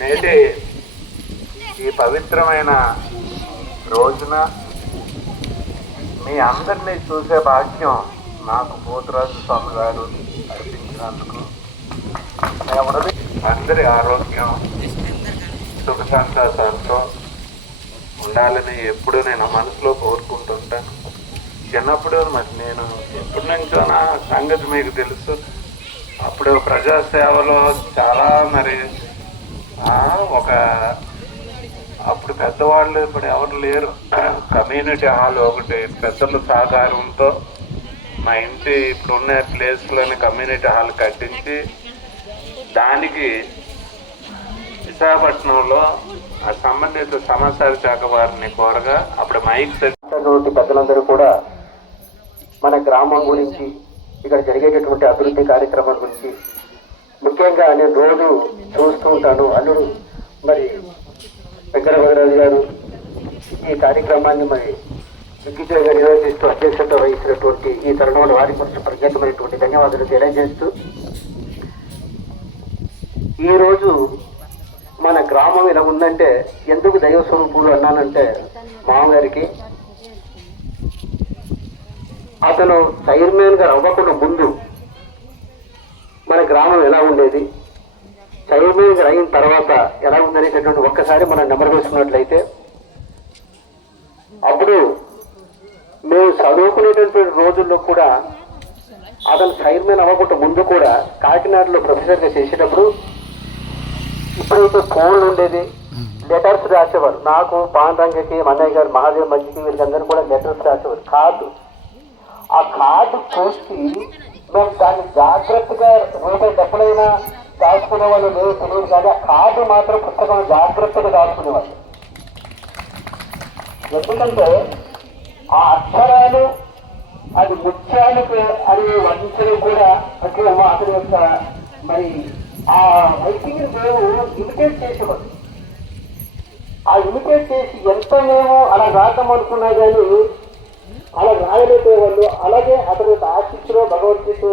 నేటి ఈ పవిత్రమైన రోజున మీ అందరినీ చూసే భాగ్యం నాకు పోతురాజు స్వామి గారు అర్పించినందుకు దేవుడిది అందరి ఆరోగ్యం సుఖ సంతోషాలతో ఉండాలని ఎప్పుడు నేను మనసులో కోరుకుంటుంటాను. చిన్నప్పుడు మరి నేను ఎప్పటి నుంచో నా సంగతి మీకు తెలుసు. అప్పుడు ప్రజాసేవలో చాలా మరి ఒక అప్పుడు పెద్దవాళ్ళు ఇప్పుడు ఎవరు లేరు. కమ్యూనిటీ హాల్ ఒకటి పెద్దల సహకారంతో మా ఇంటి ఇప్పుడు ఉన్న ప్లేస్లోని కమ్యూనిటీ హాల్ కట్టించి దానికి విశాఖపట్నంలో ఆ సంబంధిత సమాచార శాఖ వారిని కోరగా అప్పుడు మైక్ సెట్ పెద్దలందరూ కూడా మన గ్రామం గురించి ఇక్కడ జరిగేటటువంటి అభివృద్ధి కార్యక్రమాల గురించి. ముఖ్యంగా నేను రోజు చూస్తూ ఉంటాను. అల్లుడు మరి వెంకటభద్రరాజు గారు ఈ కార్యక్రమాన్ని మరి దిగ్విజయంగా నిర్వహిస్తూ అధ్యక్షత వహించినటువంటి ఈ తరుణంలో వారి గురించి ప్రత్యేకమైనటువంటి ధన్యవాదాలు తెలియజేస్తూ ఈ రోజు మన గ్రామం ఇలా ఉందంటే ఎందుకు దైవ స్వరూపులు అన్నానంటే మామగారికి అతను చైర్మన్ గారు అవ్వకుండా ముందు మన గ్రామం ఎలా ఉండేది? చైర్మన్ గారు అయిన తర్వాత ఎలా ఉందనేటటువంటి ఒక్కసారి మనం నెంబర్ వేసుకున్నట్లయితే అప్పుడు మేము చదువుకునేటటువంటి రోజుల్లో కూడా అతను చైర్మన్ అవ్వకుండా ముందు కూడా కాకినాడలో ప్రొఫెసర్గా చేసేటప్పుడు ఇప్పుడైతే ఫోన్లు ఉండేది లెటర్స్ రాసేవారు. నాకు పాండంగకి మన్నయ్య గారు మహాదేవ్ మధ్యకి వీళ్ళందరూ కూడా లెటర్స్ రాసేవారు. కాదు. ఆ కార్డు చూసి మేము దాన్ని జాగ్రత్తగా రూపాయి ఎప్పుడైనా దాచుకునే వాళ్ళు లేదు తెలియదు కానీ ఆ కార్డు మాత్రం పుస్తకం జాగ్రత్తగా దాచుకునేవాళ్ళు. ఎందుకంటే ఆ అక్షరాలు అది ముత్యాలకు అనే వంశలు కూడా అంటే అతని యొక్క మరి ఆ రైటింగ్ మేము ఇమిటేట్ చేసేవాడు ఆ ఇమిటేట్ చేసి ఎంత మేము అలా రాద్దాం అనుకున్నా కానీ అలా రాయలేకపోయేవాళ్ళు అలాగే అతని యొక్క ఆశిస్సులో భగవద్గీత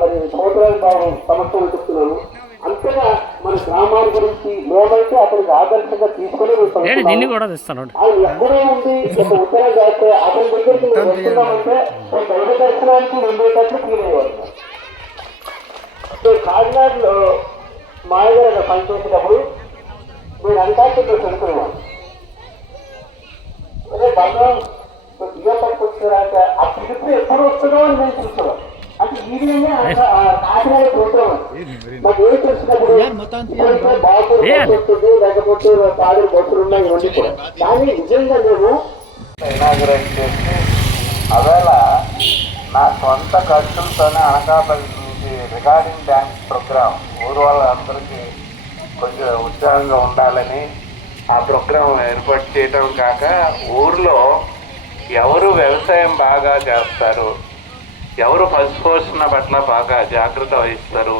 మరి భావం సమస్యలు చెప్తున్నాను. అంతగా మన గ్రామాల గురించి మేమైతే అతనికి ఆదర్శంగా తీసుకొని ఆయన ఎక్కడే ఉంది ఒక ఉత్తరం రాస్తే అతని దగ్గరికి మేము వస్తున్నామంటే ఒక దైవ దర్శనానికి వెళ్ళేటట్లు ఫీల్ అయ్యేవారు సో కాకినాడలో మాయగారు అక్కడ పనిచేసేటప్పుడు నేను అంటాక్షతో చదువుకునేవాడు అదే బంగారం పట్టుకొచ్చారాక అప్పుడు ఇప్పుడు ఎప్పుడు వస్తుందో అని నేను చూస్తున్నాను అంటే ఈ విధంగా అంత ఆ కాకినాడ ప్రోగ్రామ్ మాకు ఏం తెలిసినప్పుడు ఇప్పుడైతే బాబు ఏ? బస్సు వస్తుంది లేకపోతే తాడు బస్సులు ఉన్నాయి ఇవన్నీ కూడా కానీ నిజంగా మేము ఇనాగరేట్ చేసి అవేళ నా సొంత ఖర్చులతోనే అనకాపల్లి నుంచి రికార్డింగ్ డ్యాన్స్ ప్రోగ్రామ్ ఊరు వాళ్ళందరికీ కొంచెం ఉత్సాహంగా ఉండాలని ఆ ప్రోగ్రాం ఏర్పాటు చేయడం కాక ఊర్లో ఎవరు వ్యవసాయం బాగా చేస్తారు? ఎవరు పశుపోషణ పట్ల బాగా జాగ్రత్త వహిస్తారు?